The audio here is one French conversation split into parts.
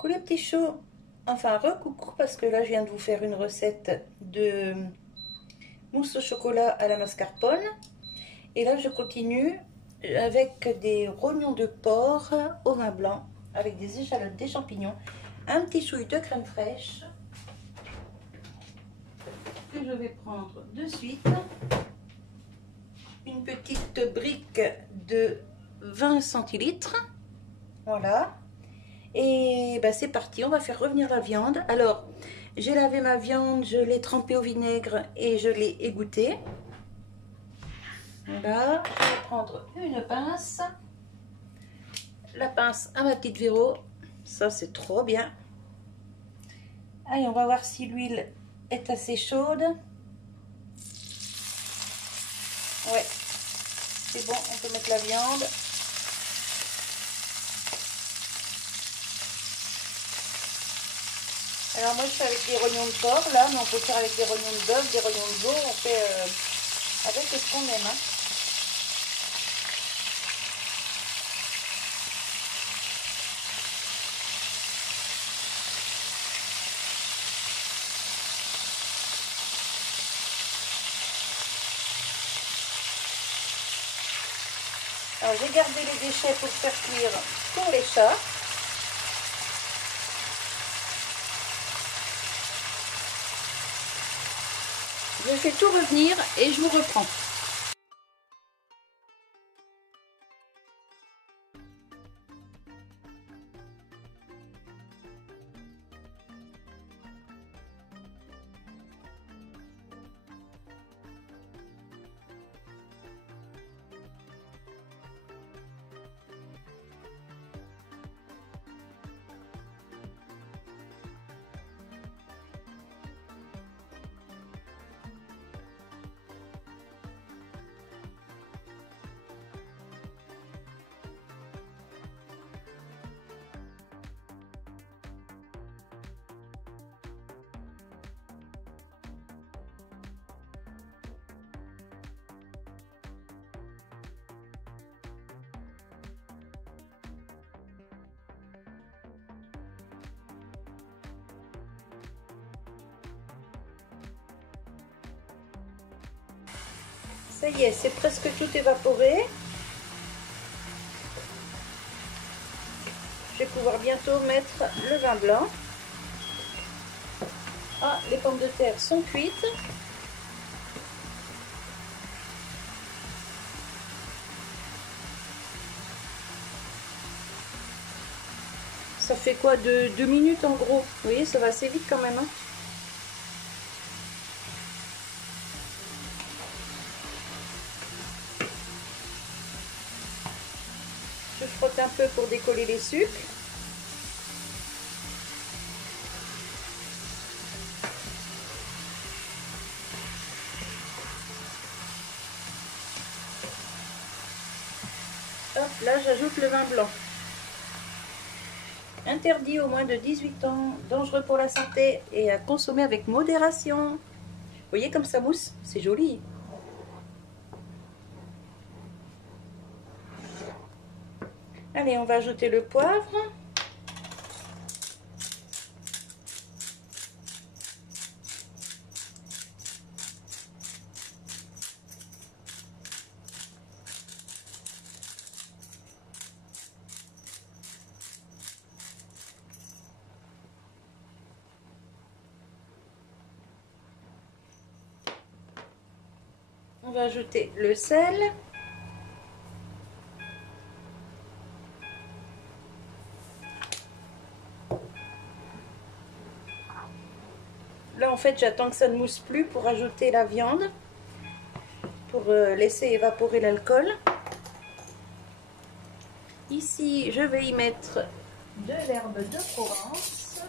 Coucou les petits choux, enfin recoucou parce que là je viens de vous faire une recette de mousse au chocolat à la mascarpone et là je continue avec des rognons de porc au vin blanc avec des échalotes, des champignons, un petit chouille de crème fraîche que je vais prendre de suite, une petite brique de 20 centilitres, voilà. Et ben c'est parti, on va faire revenir la viande. Alors, j'ai lavé ma viande, je l'ai trempée au vinaigre et je l'ai égouttée. Voilà, je vais prendre une pince. La pince à ma petite Véro, ça c'est trop bien. Allez, on va voir si l'huile est assez chaude. Ouais, c'est bon, on peut mettre la viande. Alors moi je fais avec des rognons de porc là, mais on peut faire avec des rognons de bœuf, des rognons de veau, on fait avec ce qu'on aime. Hein. Alors j'ai gardé les déchets pour faire cuire pour les chats. Je fais tout revenir et je vous reprends. Ça y est, c'est presque tout évaporé. Je vais pouvoir bientôt mettre le vin blanc. Ah, les pommes de terre sont cuites. Ça fait quoi, de 2 minutes en gros? Vous voyez, ça va assez vite quand même. Hein. Je frotte un peu pour décoller les sucres. Hop, là j'ajoute le vin blanc. Interdit aux moins de 18 ans, dangereux pour la santé et à consommer avec modération. Vous voyez comme ça mousse, c'est joli. Allez, on va ajouter le poivre. On va ajouter le sel. Là, en fait, j'attends que ça ne mousse plus pour ajouter la viande, pour laisser évaporer l'alcool. Ici, je vais y mettre de l'herbe de Provence.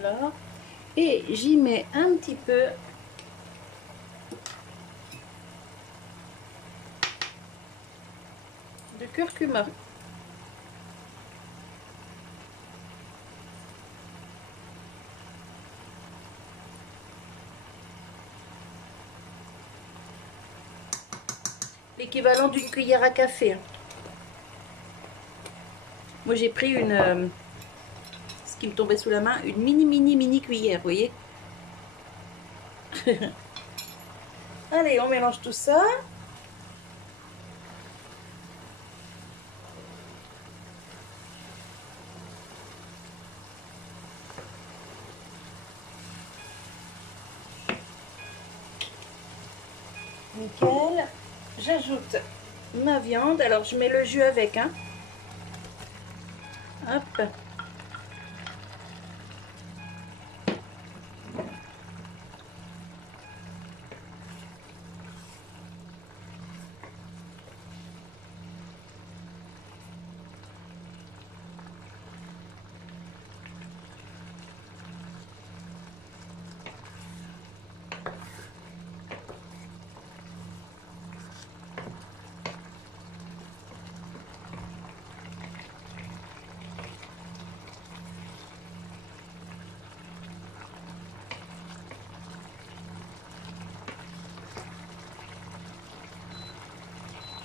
Voilà. Et j'y mets un petit peu de curcuma. l'équivalent d'une cuillère à café. Moi j'ai pris une, ce qui me tombait sous la main, une mini cuillère, vous voyez. Allez, on mélange tout ça. Nickel. J'ajoute ma viande. Alors je mets le jus avec, hein. Hop.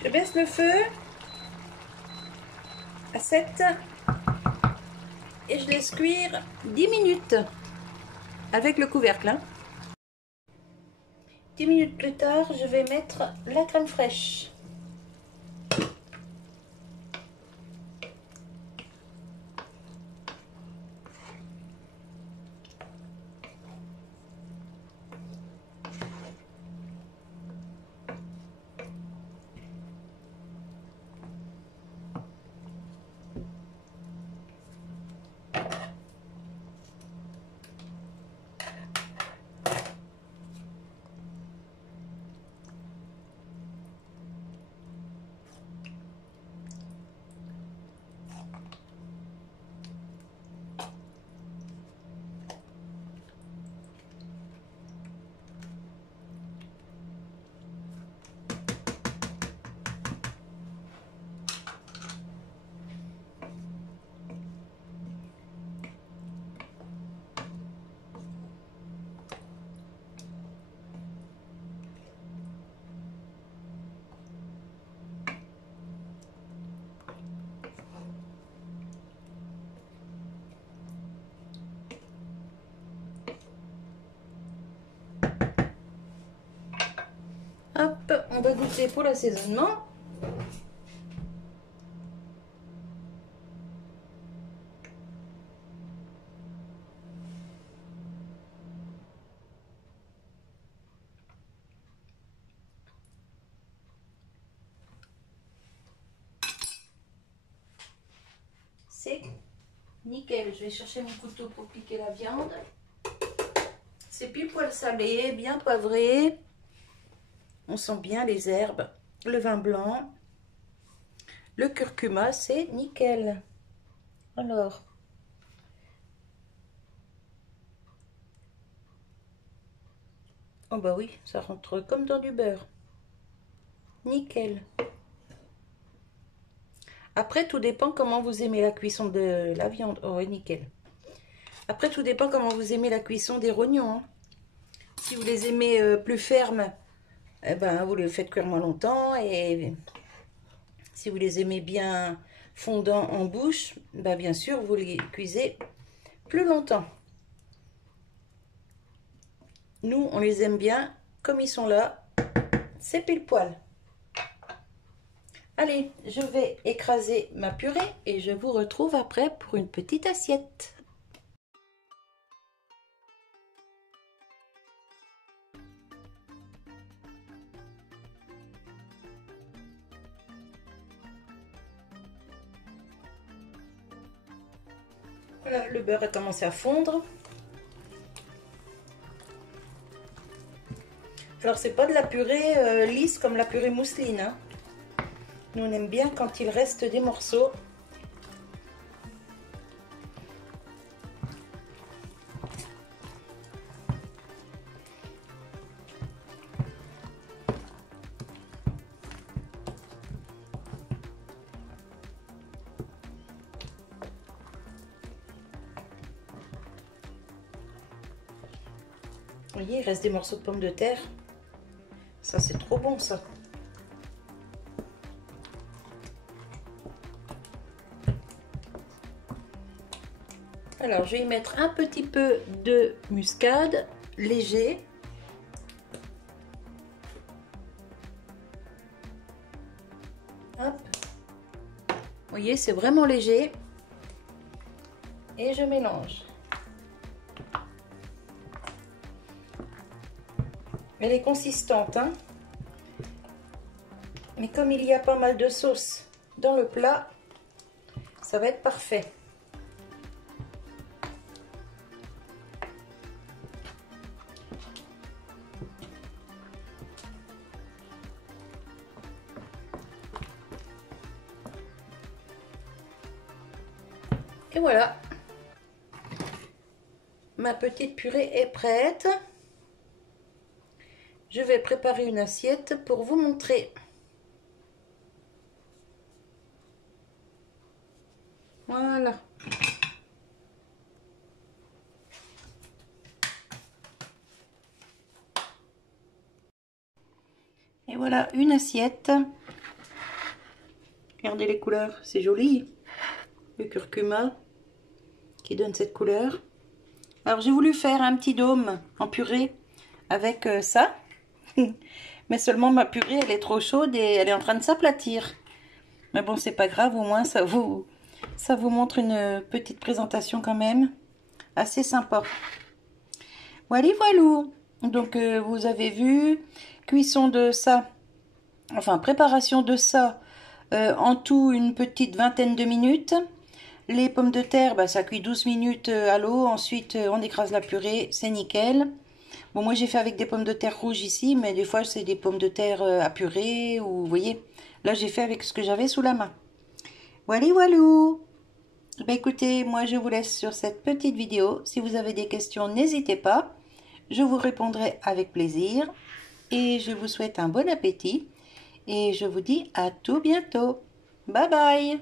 Je baisse le feu à 7 et je laisse cuire 10 minutes avec le couvercle. Hein. 10 minutes plus tard, je vais mettre la crème fraîche. Hop, on va goûter pour l'assaisonnement. C'est nickel. Je vais chercher mon couteau pour piquer la viande. C'est pile poil salé, bien poivré. On sent bien les herbes, le vin blanc, le curcuma, c'est nickel. Alors, oh bah oui, ça rentre comme dans du beurre. Nickel. Après, tout dépend comment vous aimez la cuisson de la viande. Oh ouais, nickel. Après, tout dépend comment vous aimez la cuisson des rognons. Hein. Si vous les aimez plus fermes, eh ben, vous les faites cuire moins longtemps. Et si vous les aimez bien fondants en bouche, ben, bien sûr, vous les cuisez plus longtemps. Nous, on les aime bien comme ils sont là. C'est pile poil. Allez, je vais écraser ma purée et je vous retrouve après pour une petite assiette. Voilà, le beurre a commencé à fondre. Alors, c'est pas de la purée lisse comme la purée mousseline. Hein. Nous, on aime bien quand il reste des morceaux. Vous voyez, il reste des morceaux de pommes de terre. Ça, c'est trop bon, ça. Alors, je vais y mettre un petit peu de muscade, léger. Hop. Vous voyez, c'est vraiment léger. Et je mélange. Elle est consistante, hein. Mais comme il y a pas mal de sauce dans le plat, ça va être parfait. Et voilà, ma petite purée est prête. Je vais préparer une assiette pour vous montrer. Voilà. Et voilà une assiette. Regardez les couleurs, c'est joli. Le curcuma qui donne cette couleur. Alors j'ai voulu faire un petit dôme en purée avec ça. Mais seulement ma purée elle est trop chaude et elle est en train de s'aplatir. Mais bon, c'est pas grave, au moins ça vous montre une petite présentation quand même assez sympa. Voilà, voilou. Donc vous avez vu, cuisson de ça, enfin préparation de ça, en tout une petite vingtaine de minutes. Les pommes de terre, bah, ça cuit 12 minutes à l'eau, ensuite on écrase la purée, c'est nickel. Bon, moi j'ai fait avec des pommes de terre rouges ici, mais des fois c'est des pommes de terre à purée, ou vous voyez, là j'ai fait avec ce que j'avais sous la main. Voilà, voilou. Bah écoutez, moi je vous laisse sur cette petite vidéo. Si vous avez des questions, n'hésitez pas. Je vous répondrai avec plaisir. Et je vous souhaite un bon appétit. Et je vous dis à tout bientôt. Bye bye.